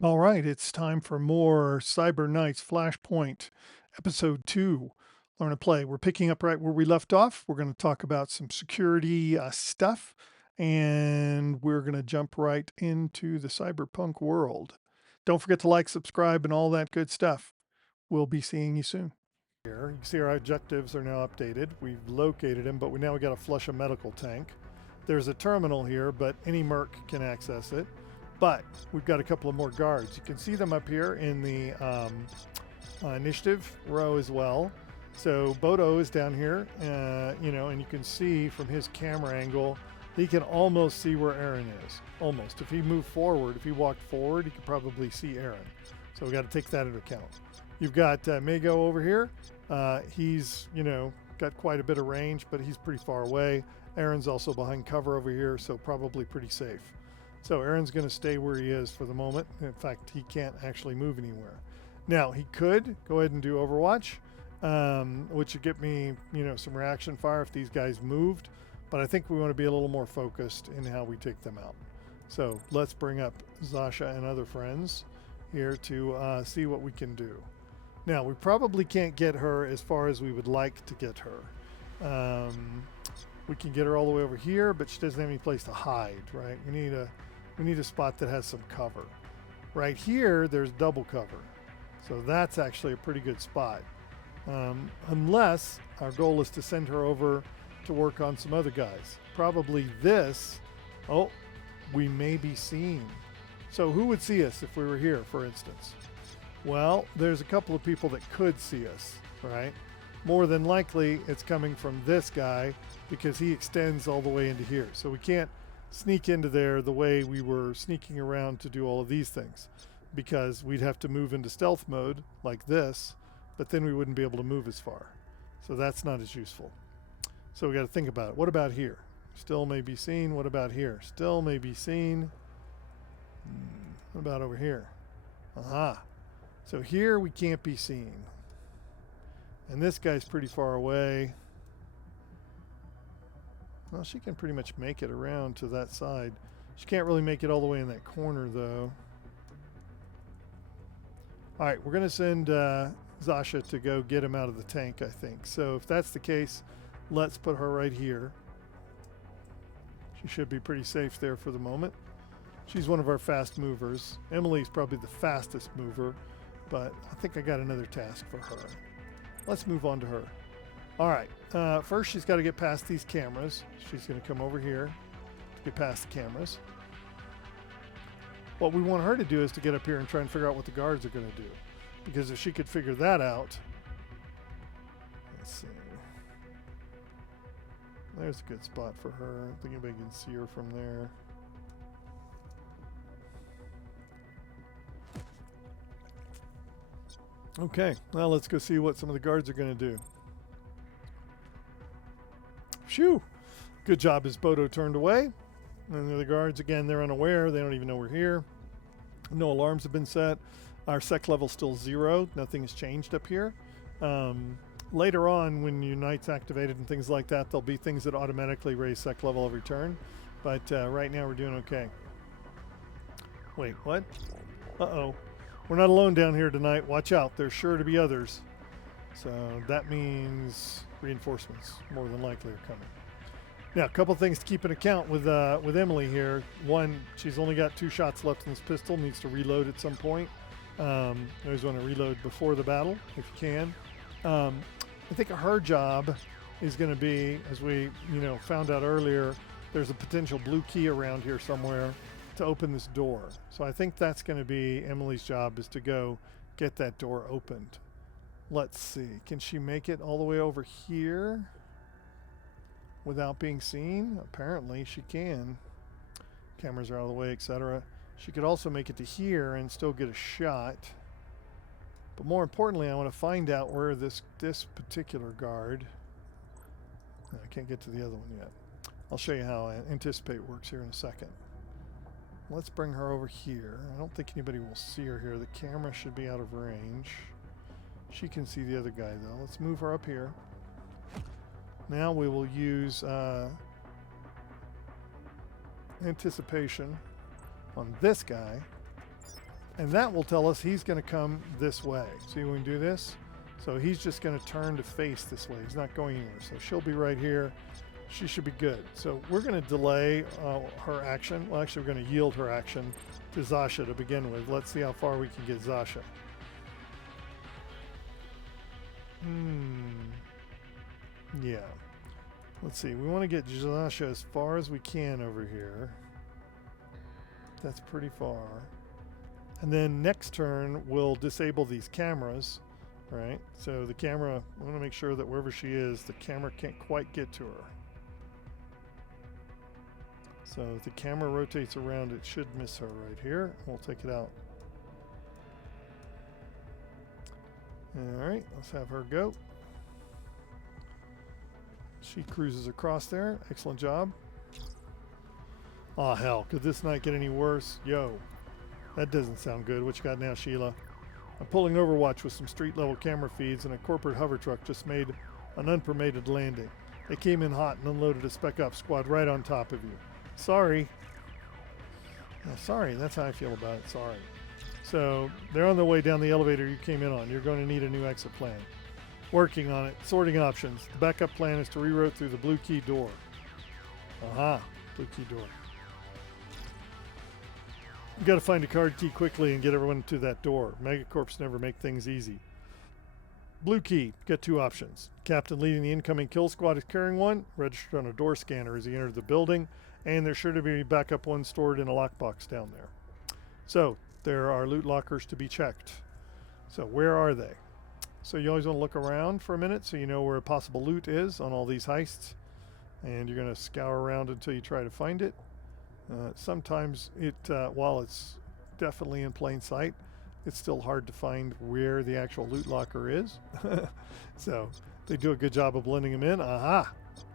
All right, it's time for more Cyber Knights Flashpoint, Episode 2. Learn to play. We're picking up right where we left off. We're going to talk about some security stuff, and we're going to jump right into the cyberpunk world. Don't forget to like, subscribe, and all that good stuff. We'll be seeing you soon. Here, you can see our objectives are now updated. We've located him, but now we got to flush a medical tank. There's a terminal here, but any merc can access it. But we've got a couple of more guards. You can see them up here in the initiative row as well. So Bodo is down here, and you can see from his camera angle, he can almost see where Aaron is. Almost. If he moved forward, if he walked forward, he could probably see Aaron. So we got to take that into account. You've got Mago over here. He's, got quite a bit of range, but he's pretty far away. Aaron's also behind cover over here, so probably pretty safe. So Aaron's going to stay where he is for the moment. In fact, he can't actually move anywhere. Now, he could go ahead and do Overwatch, which would get me, some reaction fire if these guys moved. But I think we want to be a little more focused in how we take them out. So let's bring up Zasha and other friends here to see what we can do. Now, we probably can't get her as far as we would like to get her. We can get her all the way over here, but she doesn't have any place to hide, right? We need a spot that has some cover. Right here, there's double cover. So that's actually a pretty good spot. Unless our goal is to send her over to work on some other guys. Probably this. Oh, we may be seen. So who would see us if we were here, for instance? Well, there's a couple of people that could see us, right? More than likely, it's coming from this guy because he extends all the way into here. So we can't sneak into there the way we were sneaking around to do all of these things, because we'd have to move into stealth mode like this, but then we wouldn't be able to move as far. So that's not as useful. So we got to think about it. What about here? Still may be seen. What about here? Still may be seen. What about over here? Aha. So here we can't be seen. And this guy's pretty far away. Well, she can pretty much make it around to that side. She can't really make it all the way in that corner, though. All right, we're going to send Zasha to go get him out of the tank, I think. So if that's the case, let's put her right here. She should be pretty safe there for the moment. She's one of our fast movers. Emily's probably the fastest mover, but I think I got another task for her. Let's move on to her. All right. First, she's got to get past these cameras. She's going to come over here to get past the cameras. What we want her to do is to get up here and try and figure out what the guards are going to do. Because if she could figure that out... Let's see. There's a good spot for her. I don't think anybody can see her from there. Okay, well, let's go see what some of the guards are going to do. Phew! Good job as Bodo turned away. And the other guards, again, they're unaware. They don't even know we're here. No alarms have been set. Our sec level's still 0. Nothing has changed up here. Later on, when Unite's activated and things like that, there'll be things that automatically raise sec level every turn. But right now we're doing okay. Wait, what? Uh-oh. We're not alone down here tonight. Watch out. There's sure to be others. So that means reinforcements more than likely are coming. Now, a couple things to keep in account with Emily here. One, she's only got 2 shots left in this pistol. Needs to reload at some point. Always want to reload before the battle if you can. I think her job is going to be, as we found out earlier, there's a potential blue key around here somewhere to open this door. So I think that's going to be Emily's job, is to go get that door opened. Let's see. Can she make it all the way over here without being seen? Apparently she can. Cameras are out of the way, etc. She could also make it to here and still get a shot. But more importantly, I want to find out where this particular guard... I can't get to the other one yet. I'll show you how Anticipate works here in a second. Let's bring her over here. I don't think anybody will see her here. The camera should be out of range. She can see the other guy, though. Let's move her up here. Now we will use Anticipation on this guy. And that will tell us he's going to come this way. See, we can do this. So he's just going to turn to face this way. He's not going anywhere. So she'll be right here. She should be good. So we're going to delay her action. Well, actually, we're going to yield her action to Zasha to begin with. Let's see how far we can get Zasha. Yeah. Let's see. We want to get Zasha as far as we can over here. That's pretty far. And then next turn, we'll disable these cameras, right? So the camera, I want to make sure that wherever she is, the camera can't quite get to her. So if the camera rotates around, it should miss her right here. We'll take it out. All right, let's have her go. She cruises across there. Excellent job. Oh, hell, could this night get any worse? Yo, that doesn't sound good. What you got now, Sheila? I'm pulling Overwatch with some street-level camera feeds, and a corporate hover truck just made an unpermitted landing. They came in hot and unloaded a spec-op squad right on top of you. Sorry. No, sorry, that's how I feel about it. Sorry. So they're on their way down the elevator you came in on. You're going to need a new exit plan. Working on it. Sorting options. The backup plan is to reroute through the blue key door. Aha. Blue key door. You got to find a card key quickly and get everyone to that door. Megacorps never make things easy. Blue key. Got two options. Captain leading the incoming kill squad is carrying one. Registered on a door scanner as he entered the building. And there's sure to be backup one stored in a lockbox down there. So there are loot lockers to be checked. So where are they? So you always want to look around for a minute so you know where possible loot is on all these heists. And you're going to scour around until you try to find it. Sometimes it, while it's definitely in plain sight, it's still hard to find where the actual loot locker is. So they do a good job of blending them in. Aha!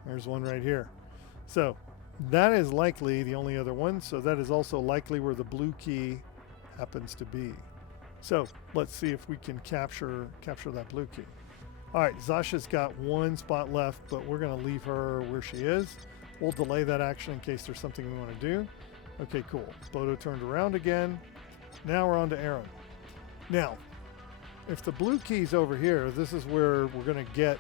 There's one right here. So that is likely the only other one. So that is also likely where the blue key happens to be. So let's see if we can capture that blue key. All right, Zasha's got one spot left, but we're going to leave her where she is. We'll delay that action in case there's something we want to do. Okay, cool. Bodo turned around again. Now we're on to Aaron. Now, if the blue key's over here, this is where we're going to get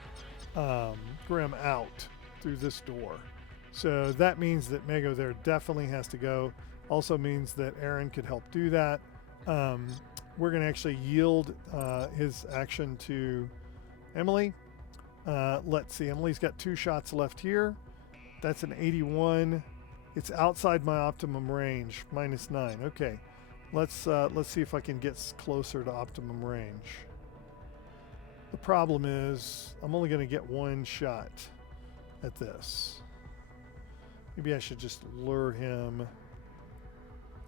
Grim out through this door. So that means that Mego there definitely has to go. Also means that Aaron could help do that. We're going to actually yield his action to Emily. Let's see. Emily's got 2 shots left here. That's an 81. It's outside my optimum range, -9. Okay. Let's see if I can get closer to optimum range. The problem is I'm only going to get 1 shot at this. Maybe I should just lure him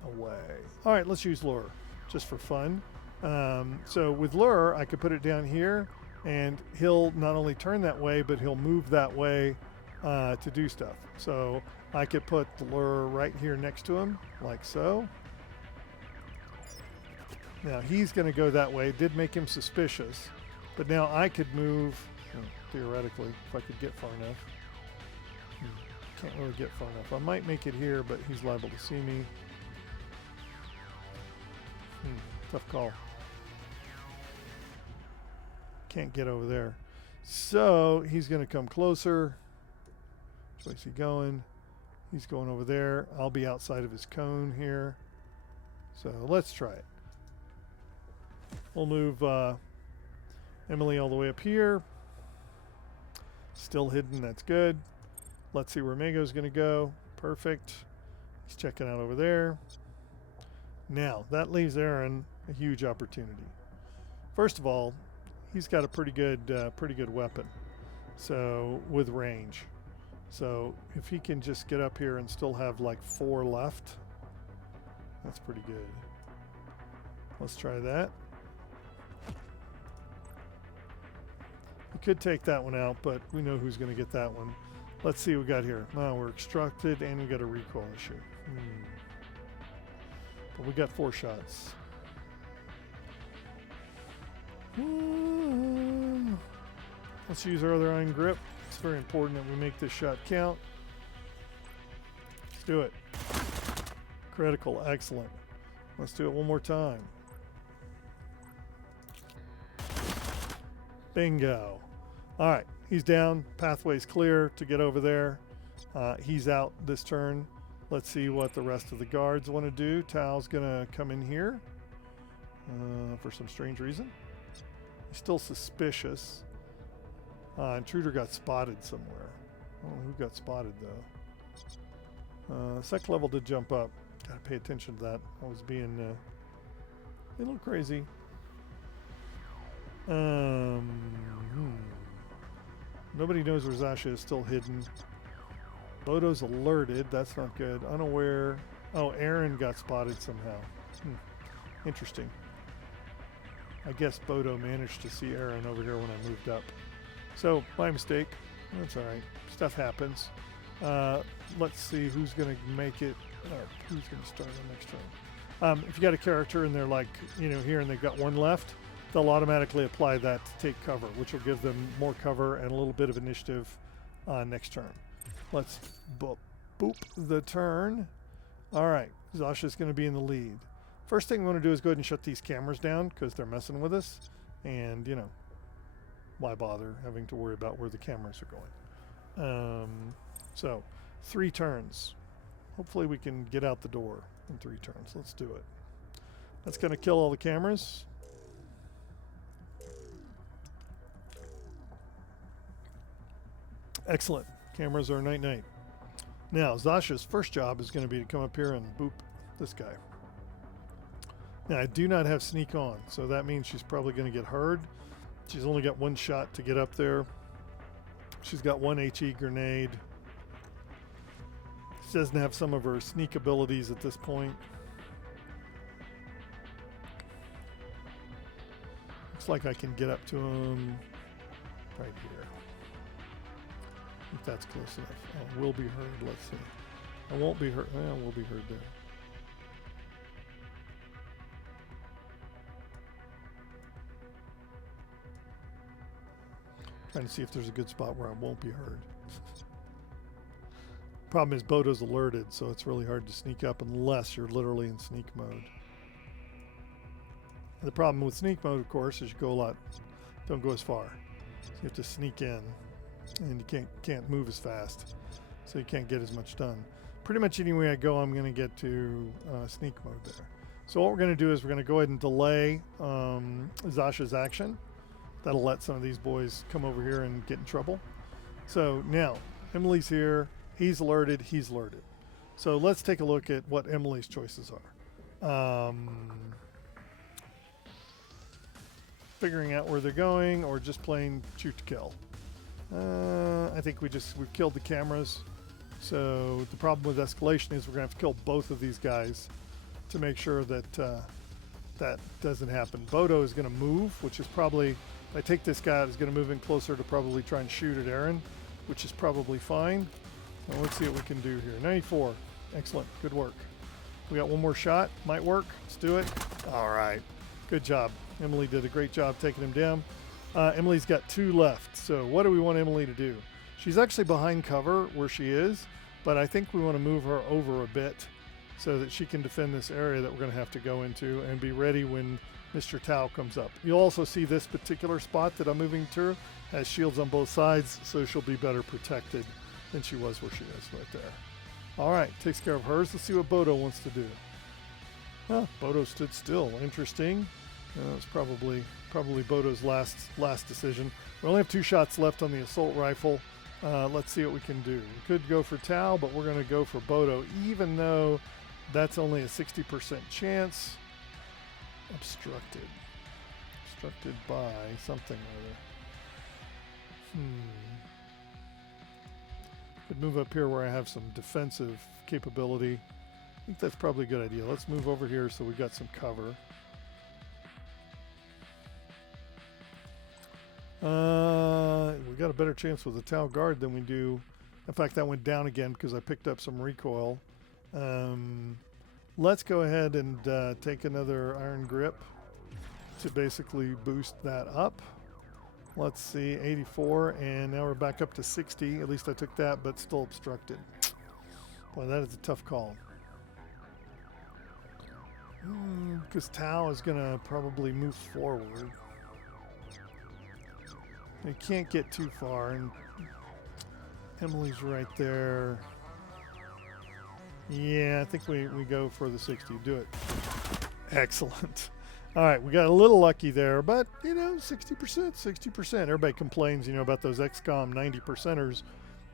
away. All right, let's use lure just for fun. So with lure, I could put it down here, and he'll not only turn that way, but he'll move that way to do stuff. So I could put the lure right here next to him, like so. Now he's going to go that way. It did make him suspicious, but now I could move, theoretically, if I could get far enough. Can't really get far enough. I might make it here, but he's liable to see me. Tough call. Can't get over there. So he's going to come closer. Which way is he going? He's going over there. I'll be outside of his cone here. So let's try it. We'll move Emily all the way up here. Still hidden. That's good. Let's see where Mego's going to go. Perfect. He's checking out over there. Now, that leaves Aaron a huge opportunity. First of all, he's got a pretty good weapon. So, with range. So, if he can just get up here and still have like 4 left, that's pretty good. Let's try that. We could take that one out, but we know who's going to get that one. Let's see what we got here. Now we're extracted and we got a recoil issue. But we got 4 shots. Let's use our other iron grip. It's very important that we make this shot count. Let's do it. Critical, excellent. Let's do it one more time. Bingo. All right, he's down. Pathway's clear to get over there. He's out this turn. Let's see what the rest of the guards want to do. Tal's going to come in here for some strange reason. He's still suspicious. Intruder got spotted somewhere. I don't know who got spotted, though. Sec level did jump up. Got to pay attention to that. I was being a little crazy. Nobody knows where Zasha is, still hidden. Bodo's alerted. That's not good. Unaware. Oh, Aaron got spotted somehow. Interesting. I guess Bodo managed to see Aaron over here when I moved up. So, my mistake. That's all right. Stuff happens. Let's see who's going to make it. Who's going to start on next turn. If you got a character and they're like, here and they've got one left, they'll automatically apply that to take cover, which will give them more cover and a little bit of initiative next turn. Let's boop the turn. All right, Zasha's going to be in the lead. First thing we want to do is go ahead and shut these cameras down because they're messing with us. And, why bother having to worry about where the cameras are going? So, 3 turns. Hopefully we can get out the door in 3 turns. Let's do it. That's going to kill all the cameras. Excellent. Cameras are night-night. Now, Zasha's first job is going to be to come up here and boop this guy. Now, I do not have sneak on, so that means she's probably going to get heard. She's only got 1 shot to get up there. She's got 1 HE grenade. She doesn't have some of her sneak abilities at this point. Looks like I can get up to him right here. If that's close enough. Oh, will be heard. Let's see. I won't be heard. Well, we'll be heard there. Trying to see if there's a good spot where I won't be heard. Problem is Bodo's alerted, so it's really hard to sneak up unless you're literally in sneak mode. And the problem with sneak mode, of course, is you don't go as far. So you have to sneak in. And you can't move as fast, so you can't get as much done. Pretty much anywhere I go, I'm going to get to sneak mode there. So what we're going to do is we're going to go ahead and delay Zasha's action. That'll let some of these boys come over here and get in trouble. So now, Emily's here. He's alerted. He's alerted. So let's take a look at what Emily's choices are. Figuring out where they're going or just plain shoot to kill. I think we've killed the cameras. So the problem with escalation is we're going to have to kill both of these guys to make sure that that doesn't happen. Bodo is going to move, which is probably, if I take this guy out, is going to move in closer to probably try and shoot at Aaron, which is probably fine. Now let's see what we can do here. 94. Excellent. Good work. We got 1 more shot. Might work. Let's do it. All right. Good job. Emily did a great job taking him down. Emily's got 2 left. So what do we want Emily to do? She's actually behind cover where she is, but I think we want to move her over a bit so that she can defend this area that we're going to have to go into and be ready when Mr. Tao comes up. You'll also see this particular spot that I'm moving to has shields on both sides, so she'll be better protected than she was where she is right there. All right, takes care of hers. Let's see what Bodo wants to do. Bodo stood still. Interesting. It's probably Bodo's last decision. We only have 2 shots left on the assault rifle. Let's see what we can do. We could go for Tao, but we're going to go for Bodo, even though that's only a 60% chance. Obstructed by something or other. Could move up here where I have some defensive capability. I think that's probably a good idea. Let's move over here so we got some cover. We got a better chance with the Tau guard than we do. In fact, that went down again because I picked up some recoil. Let's go ahead and take another iron grip to basically boost that up. Let's see, 84, and now we're back up to 60. At least I took that, but still obstructed. Boy, that is a tough call. Because Tau is going to probably move forward. They can't get too far, and Emily's right there. Yeah, I think we go for the 60. Do it. Excellent. All right, we got a little lucky there, but, 60%, 60%. Everybody complains, about those XCOM 90%ers.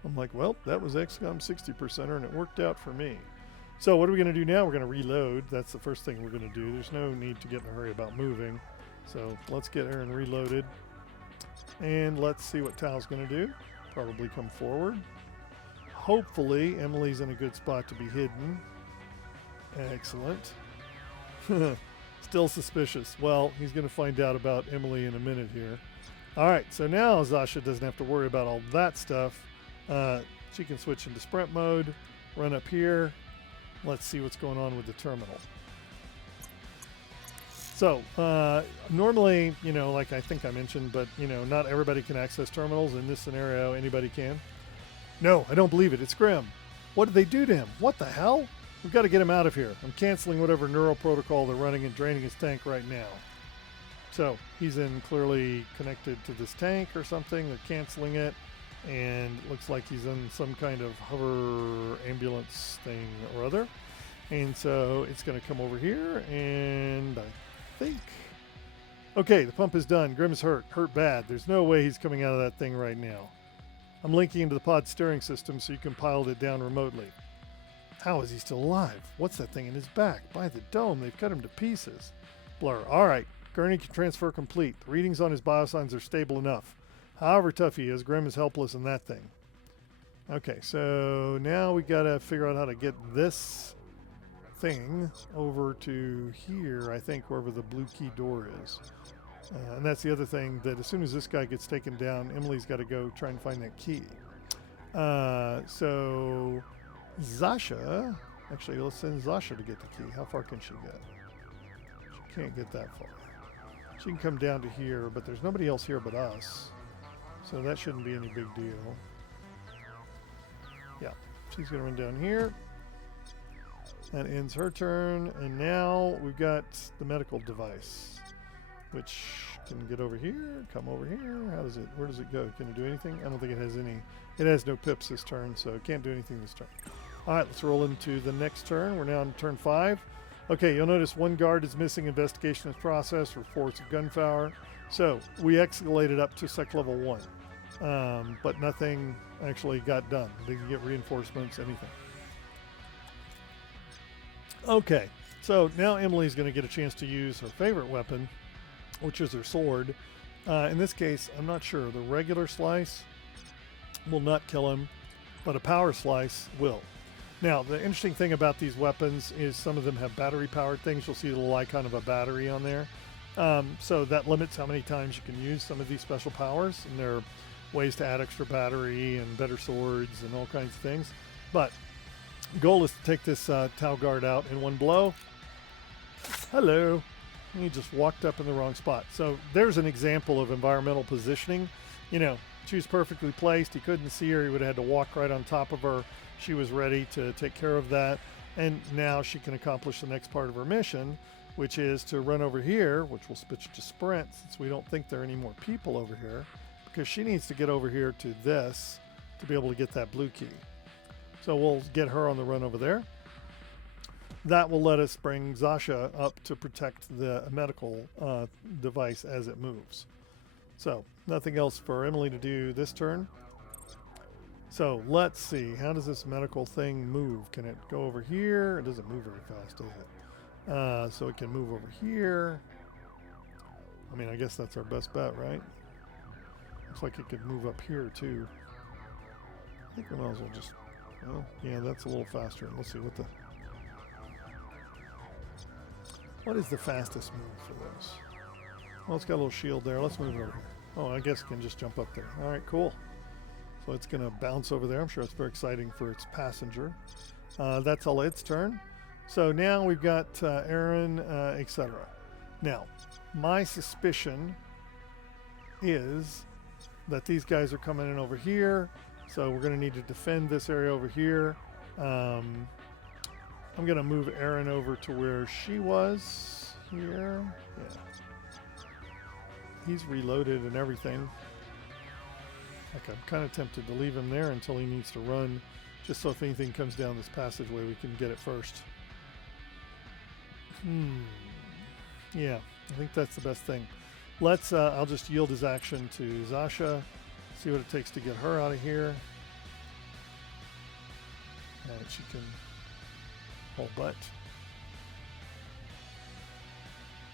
I'm like, well, that was XCOM 60%er, and it worked out for me. So what are we going to do now? We're going to reload. That's the first thing we're going to do. There's no need to get in a hurry about moving. So let's get Aaron reloaded. And let's see what Tal's going to do. Probably come forward. Hopefully, Emily's in a good spot to be hidden. Excellent. Still suspicious. Well, he's going to find out about Emily in a minute here. All right, so now Zasha doesn't have to worry about all that stuff. She can switch into sprint mode, run up here. Let's see what's going on with the terminal. So, normally, like I think I mentioned, but, not everybody can access terminals. In this scenario, anybody can. No, I don't believe it. It's Grim. What did they do to him? What the hell? We've got to get him out of here. I'm canceling whatever neural protocol they're running and draining his tank right now. So, he's clearly connected to this tank or something. They're canceling it. And looks like he's in some kind of hover ambulance thing or other. And so it's going to come over here, and I think... Okay, the pump is done. Grim is hurt bad. There's no way he's coming out of that thing right now. I'm linking into the pod steering system so you can pilot it down remotely. How is he still alive? What's that thing in his back? By the dome, they've cut him to pieces. Blur. All right, Gurney can transfer complete. The readings on his biosigns are stable enough. However tough he is, Grim is helpless in that thing. Okay, so now we got to figure out how to get this thing over to here, I think, wherever the blue key door is. And that's the other thing, that as soon as this guy gets taken down, Emily's got to go try and find that key. So Zasha, actually, let's send Zasha to get the key. How far can she get? She can't get that far. She can come down to here, but there's nobody else here but us. So that shouldn't be any big deal. Yeah, she's going to run down here. That ends her turn. And now we've got the medical device, which can get over here, come over here. Where does it go? Can it do anything? I don't think it has any. It has no pips this turn, so it can't do anything this turn. All right, let's roll into the next turn. We're now on turn 5. Okay, you'll notice one guard is missing. Investigation is processed. Reports of gunfire. So we escalated up to sec level 1, but nothing actually got done. They didn't get reinforcements, anything. Okay, so now Emily's going to get a chance to use her favorite weapon, which is her sword. In this case, I'm not sure. The regular slice will not kill him, but a power slice will. Now, the interesting thing about these weapons is some of them have battery-powered things. You'll see a little icon of a battery on there. So that limits how many times you can use some of these special powers, and there are ways to add extra battery and better swords and all kinds of things. But the goal is to take this Tau guard out in one blow. Hello. He just walked up in the wrong spot. So there's an example of environmental positioning. She was perfectly placed. He couldn't see her. He would have had to walk right on top of her. She was ready to take care of that. And now she can accomplish the next part of her mission, which is to run over here, which will switch to sprint since we don't think there are any more people over here, because she needs to get over here to this to be able to get that blue key. So we'll get her on the run over there. That will let us bring Zasha up to protect the medical device as it moves. So nothing else for Emily to do this turn. So let's see, how does this medical thing move? Can it go over here? It doesn't move very fast, does it? So it can move over here. I mean, I guess that's our best bet, right? Looks like it could move up here too. I think we might as well just, well, yeah, that's a little faster. Let's see what is the fastest move for this? Well, it's got a little shield there. Let's move it over here. Oh, I guess it can just jump up there. All right, cool. So it's going to bounce over there. I'm sure it's very exciting for its passenger. That's all its turn. So now we've got Aaron, etc. Now, my suspicion is that these guys are coming in over here. So we're going to need to defend this area over here. I'm going to move Aaron over to where she was here. Yeah. He's reloaded and everything. Heck, I'm kind of tempted to leave him there until he needs to run, just so if anything comes down this passageway, we can get it first. Yeah, I think that's the best thing. Let's, I'll just yield his action to Zasha, see what it takes to get her out of here. And she can hold butt.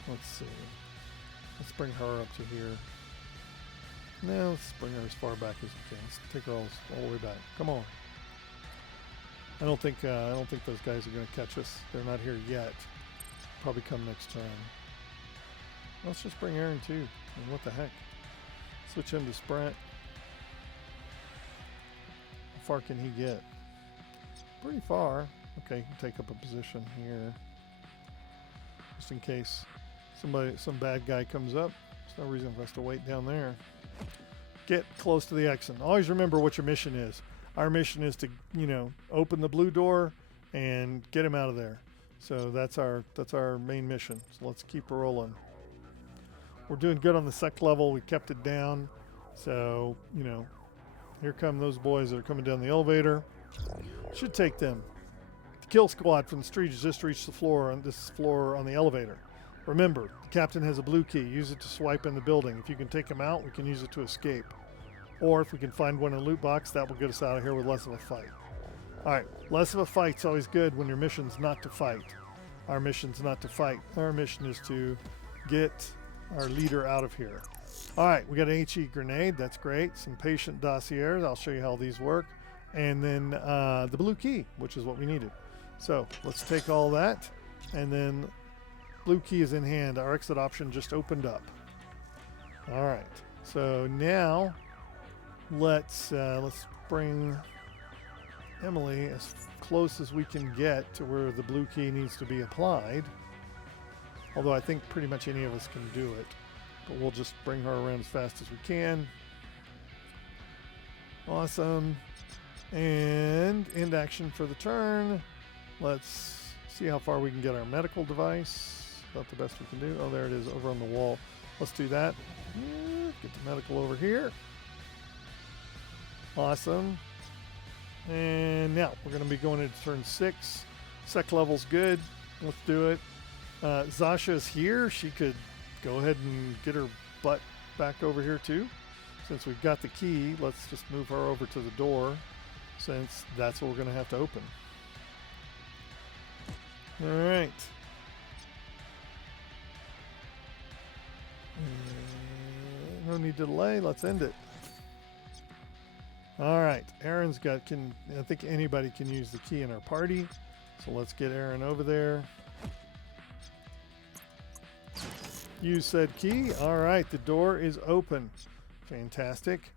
Let's see. Let's bring her up to here. No, let's bring her as far back as we can. Let's take her all the way back. Come on. I don't think those guys are going to catch us. They're not here yet. Probably come next turn. Let's just bring Aaron too. I mean, what the heck? Switch him to sprint. How far can he get? Pretty far. Okay, he can take up a position here. Just in case some bad guy comes up. There's no reason for us to wait down there. Get close to the exit. Always remember what your mission is. Our mission is to, open the blue door and get him out of there. So that's our main mission. So let's keep rolling. We're doing good on the sec level. We kept it down. So, here come those boys that are coming down the elevator. Should take them. The kill squad from the street has just reached the floor on this floor on the elevator. Remember, the captain has a blue key. Use it to swipe in the building. If you can take him out, we can use it to escape. Or if we can find one in a loot box, that will get us out of here with less of a fight. All right, less of a fight's always good when your mission's not to fight. Our mission's not to fight. Our mission is to get our leader out of here. All right, we got an HE grenade. That's great. Some patient dossiers. I'll show you how these work. And then the blue key, which is what we needed. So let's take all that. And then blue key is in hand. Our exit option just opened up. All right. So now let's bring Emily as close as we can get to where the blue key needs to be applied. Although I think pretty much any of us can do it. But we'll just bring her around as fast as we can. Awesome. And end action for the turn. Let's see how far we can get our medical device. About the best we can do. Oh, there it is over on the wall. Let's do that. Get the medical over here. Awesome. And now we're going to be going into turn 6. Sec level's good. Let's do it. Zasha's here. She could go ahead and get her butt back over here too. Since we've got the key, let's just move her over to the door, since that's what we're going to have to open. All right. No need to delay. Let's end it. All right. Aaron's got, I think anybody can use the key in our party. So let's get Aaron over there. Use said key. All right. The door is open. Fantastic.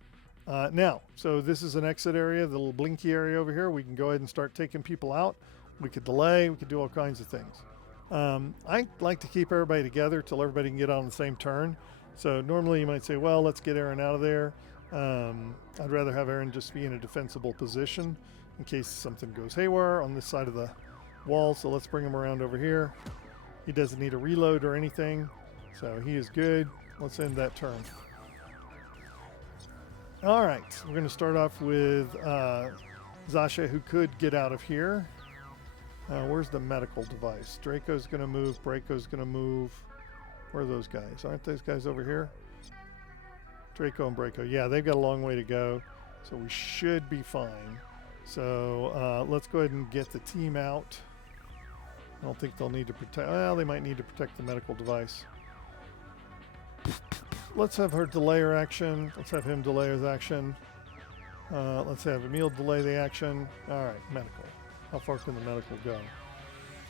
Now, so this is an exit area, the little blinky area over here. We can go ahead and start taking people out. We could delay. We could do all kinds of things. I like to keep everybody together till everybody can get out on the same turn. So normally you might say, well, let's get Aaron out of there. I'd rather have Aaron just be in a defensible position in case something goes haywire on this side of the wall. So let's bring him around over here. He doesn't need a reload or anything. So he is good. Let's end that turn. All right, we're going to start off with Zasha, who could get out of here. Where's the medical device? Draco's going to move. Braco's going to move. Where are those guys? Aren't those guys over here? Draco and Braco. Yeah, they've got a long way to go, so we should be fine. So let's go ahead and get the team out. I don't think they'll need to protect. Well, they might need to protect the medical device. Let's have her delay her action. Let's have him delay his action. Let's have Emil delay the action. All right, medical. How far can the medical go?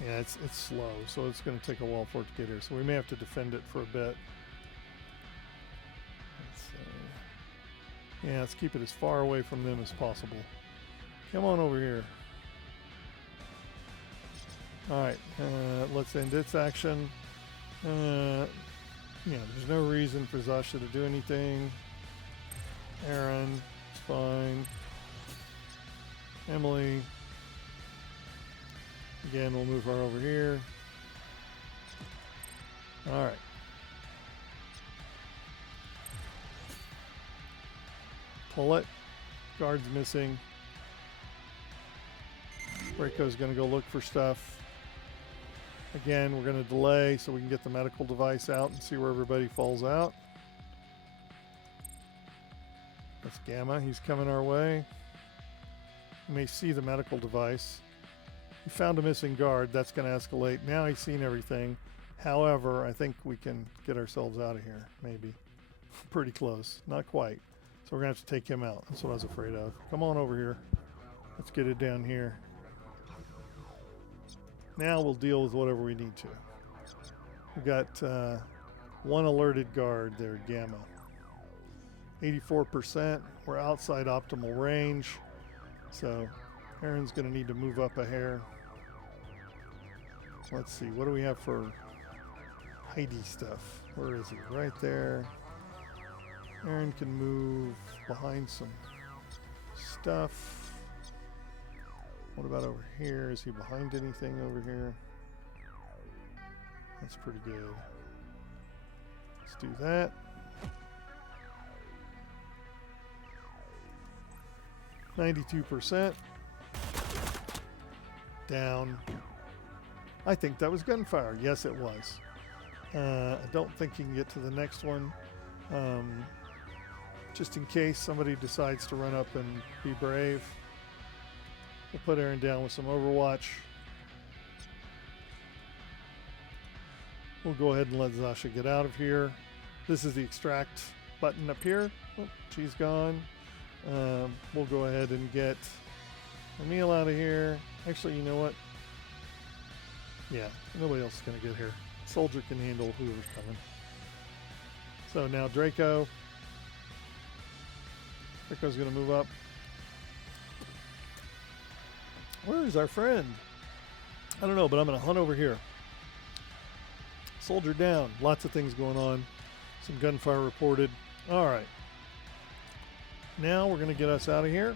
Yeah, it's slow, so it's going to take a while for it to get here. So we may have to defend it for a bit. Let's keep it as far away from them as possible. Come on over here. All right, let's end its action. There's no reason for Zasha to do anything. Aaron, it's fine. Emily. Again, we'll move her over here. All right. Pull it. Guard's missing. Draco's going to go look for stuff. Again, we're going to delay so we can get the medical device out and see where everybody falls out. That's Gamma. He's coming our way. You may see the medical device. He found a missing guard. That's going to escalate. Now he's seen everything. However, I think we can get ourselves out of here. Maybe. Pretty close. Not quite. So we're going to have to take him out. That's what I was afraid of. Come on over here. Let's get it down here. Now we'll deal with whatever we need to. We've got one alerted guard there, Gamma. 84%. We're outside optimal range. So Aaron's going to need to move up a hair. Let's see. What do we have for Heidi stuff? Where is he? Right there. Aaron can move behind some stuff. What about over here? Is he behind anything over here? That's pretty good. Let's do that. %. Down. I think that was gunfire. Yes, it was. I don't think you can get to the next one. Just in case somebody decides to run up and be brave. We'll put Aaron down with some Overwatch. We'll go ahead and let Zasha get out of here. This is the extract button up here. Oh, she's gone. We'll go ahead and get Emil out of here. Actually, you know what? Yeah, nobody else is going to get here. Soldier can handle whoever's coming. So now Draco. Draco's going to move up. Where is our friend? I don't know, but I'm going to hunt over here. Soldier down. Lots of things going on. Some gunfire reported. All right. Now we're going to get us out of here.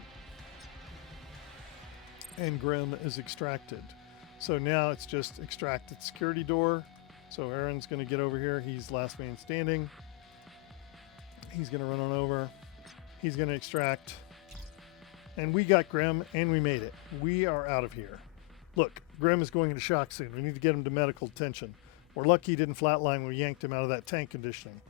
And Grim is extracted. So now it's just extract the security door. So Aaron's going to get over here. He's last man standing. He's going to run on over. He's going to extract. And we got Grim, and we made it. We are out of here. Look, Grim is going into shock soon. We need to get him to medical attention. We're lucky he didn't flatline when we yanked him out of that tank conditioning.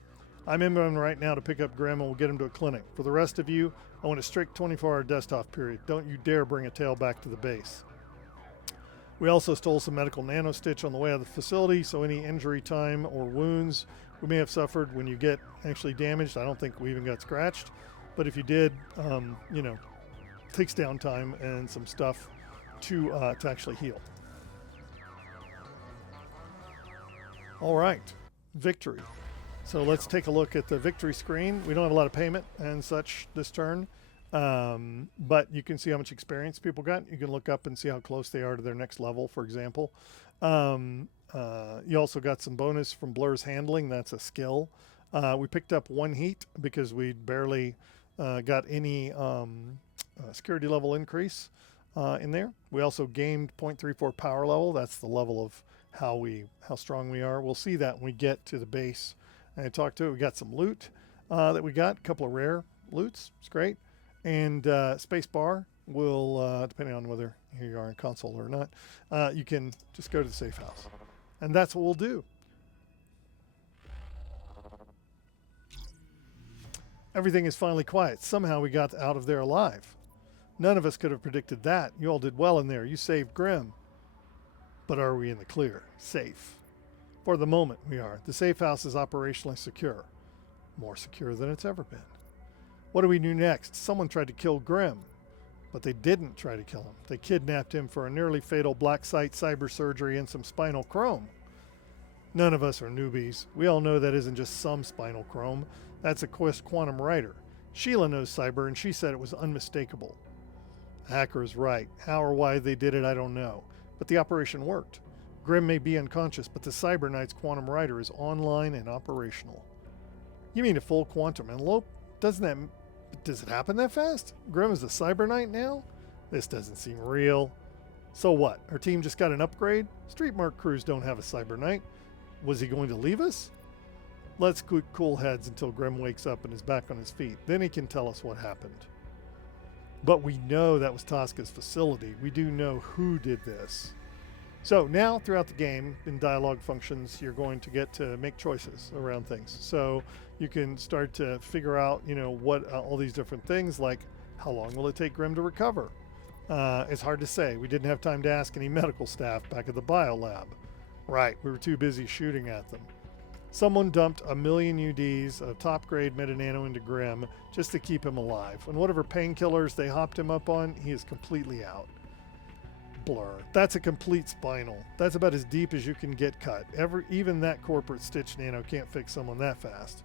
I'm in right now to pick up Grim, and we'll get him to a clinic. For the rest of you, I want a strict 24-hour desktop period. Don't you dare bring a tail back to the base. We also stole some medical nanostitch on the way out of the facility, so any injury time or wounds we may have suffered when you get actually damaged, I don't think we even got scratched. But if you did, you know, takes downtime and some stuff to actually heal. All right, victory. So let's take a look at the victory screen. We don't have a lot of payment and such this turn, but you can see how much experience people got. You can look up and see how close they are to their next level, for example. You also got some bonus from Blur's handling. That's a skill. We picked up 1 heat because we barely got any security level increase in there. We also gained 0.34 power level. That's the level of how strong we are. We'll see that when we get to the base. And I talked to it. We got some loot that we got, a couple of rare loots. It's great. And space bar will, depending on whether here you are in console or not, you can just go to the safe house. And that's what we'll do. Everything is finally quiet. Somehow we got out of there alive. None of us could have predicted that. You all did well in there. You saved Grim. But are we in the clear? Safe. For the moment, we are. The safe house is operationally secure. More secure than it's ever been. What do we do next? Someone tried to kill Grim. But they didn't try to kill him. They kidnapped him for a nearly fatal black site cyber surgery and some spinal chrome. None of us are newbies. We all know that isn't just some spinal chrome. That's a Quest Quantum writer. Sheila knows cyber, and she said it was unmistakable. The hacker is right. How or why they did it, I don't know. But the operation worked. Grim may be unconscious, but the Cyber Knight's quantum writer is online and operational. You mean a full quantum envelope? Does it happen that fast? Grim is the Cyber Knight now? This doesn't seem real. So what? Our team just got an upgrade? Street Mark crews don't have a Cyber Knight. Was he going to leave us? Let's cool heads until Grim wakes up and is back on his feet. Then he can tell us what happened. But we know that was Tosca's facility. We do know who did this. So now throughout the game, in dialogue functions, you're going to get to make choices around things. So you can start to figure out, what all these different things, like how long will it take Grim to recover? It's hard to say. We didn't have time to ask any medical staff back at the biolab. Right, we were too busy shooting at them. Someone dumped 1 million UDs of top-grade metanano into Grim just to keep him alive. And whatever painkillers they hopped him up on, he is completely out. Blur. That's a complete spinal. That's about as deep as you can get cut. Even that corporate stitch nano can't fix someone that fast.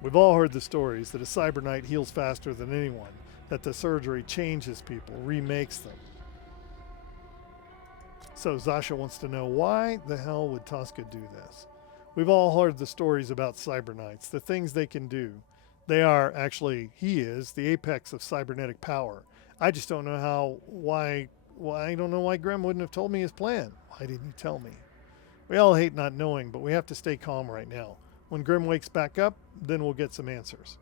We've all heard the stories that a cyber knight heals faster than anyone, that the surgery changes people, remakes them. So Zasha wants to know, why the hell would Tosca do this? We've all heard the stories about cyber knights, the things they can do. He is the apex of cybernetic power. I just don't know why I don't know why Grim wouldn't have told me his plan. Why didn't you tell me? We all hate not knowing, but we have to stay calm right now. When Grim wakes back up, then we'll get some answers.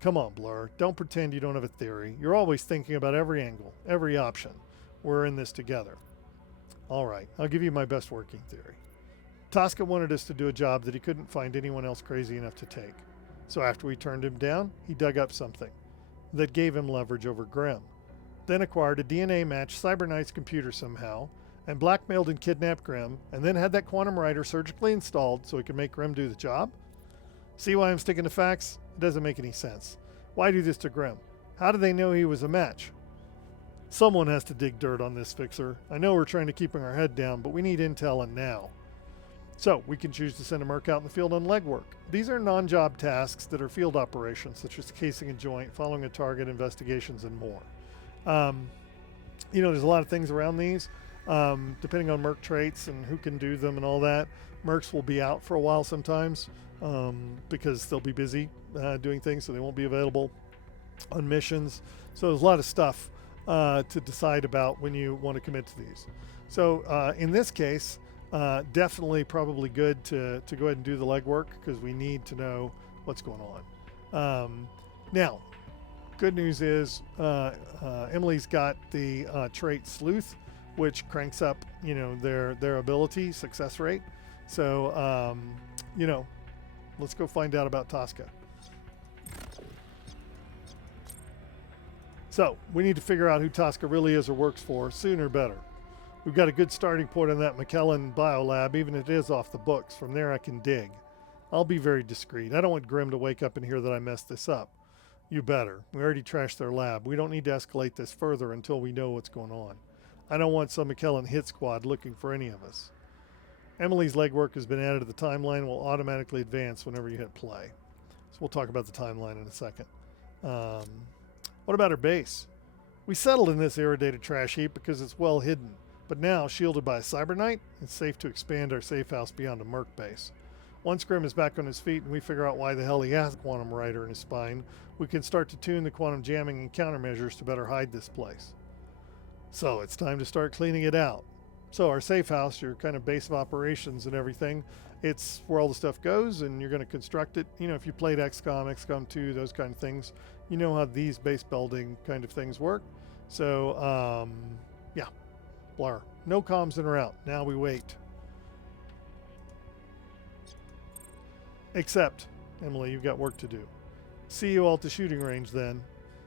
Come on, Blur. Don't pretend you don't have a theory. You're always thinking about every angle, every option. We're in this together. All right, I'll give you my best working theory. Tosca wanted us to do a job that he couldn't find anyone else crazy enough to take. So after we turned him down, he dug up something that gave him leverage over Grim. Then acquired a DNA-matched Cyber Knight's computer somehow, and blackmailed and kidnapped Grim, and then had that quantum writer surgically installed so he could make Grim do the job? See why I'm sticking to facts? It doesn't make any sense. Why do this to Grim? How do they know he was a match? Someone has to dig dirt on this, Fixer. I know we're trying to keep our head down, but we need intel and now. So, we can choose to send a merc out in the field on legwork. These are non-job tasks that are field operations, such as casing a joint, following a target, investigations, and more. There's a lot of things around these, depending on merc traits and who can do them and all that. Mercs will be out for a while sometimes because they'll be busy doing things, so they won't be available on missions. So there's a lot of stuff to decide about when you want to commit to these. So in this case, definitely probably good to go ahead and do the legwork because we need to know what's going on. Now, good news is Emily's got the trait Sleuth, which cranks up, their ability, success rate. So, let's go find out about Tosca. So, we need to figure out who Tosca really is or works for, sooner better. We've got a good starting point on that McKellen biolab, even if it is off the books. From there I can dig. I'll be very discreet. I don't want Grim to wake up and hear that I messed this up. You better. We already trashed their lab. We don't need to escalate this further until we know what's going on. I don't want some McKellen hit squad looking for any of us. Emily's legwork has been added to the timeline and will automatically advance whenever you hit play. So we'll talk about the timeline in a second. What about her base? We settled in this irradiated trash heap because it's well hidden. But now, shielded by a Cyber Knight, it's safe to expand our safe house beyond a merc base. Once Grim is back on his feet and we figure out why the hell he has a quantum writer in his spine, we can start to tune the quantum jamming and countermeasures to better hide this place. So it's time to start cleaning it out. So our safe house, your kind of base of operations and everything, it's where all the stuff goes and you're going to construct it. If you played XCOM 2, those kind of things, you know how these base building kind of things work. So, yeah. Blur. No comms in or out. Now we wait. Except, Emily, you've got work to do. See you all at the shooting range then.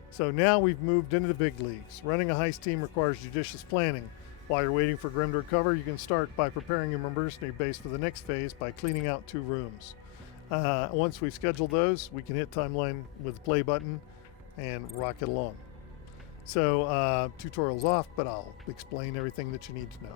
So now we've moved into the big leagues. Running a heist team requires judicious planning. While you're waiting for Grim to recover, you can start by preparing your mercenary base for the next phase by cleaning out 2 rooms. Once we've scheduled those, we can hit timeline with the play button and rock it along. So tutorial's off, but I'll explain everything that you need to know.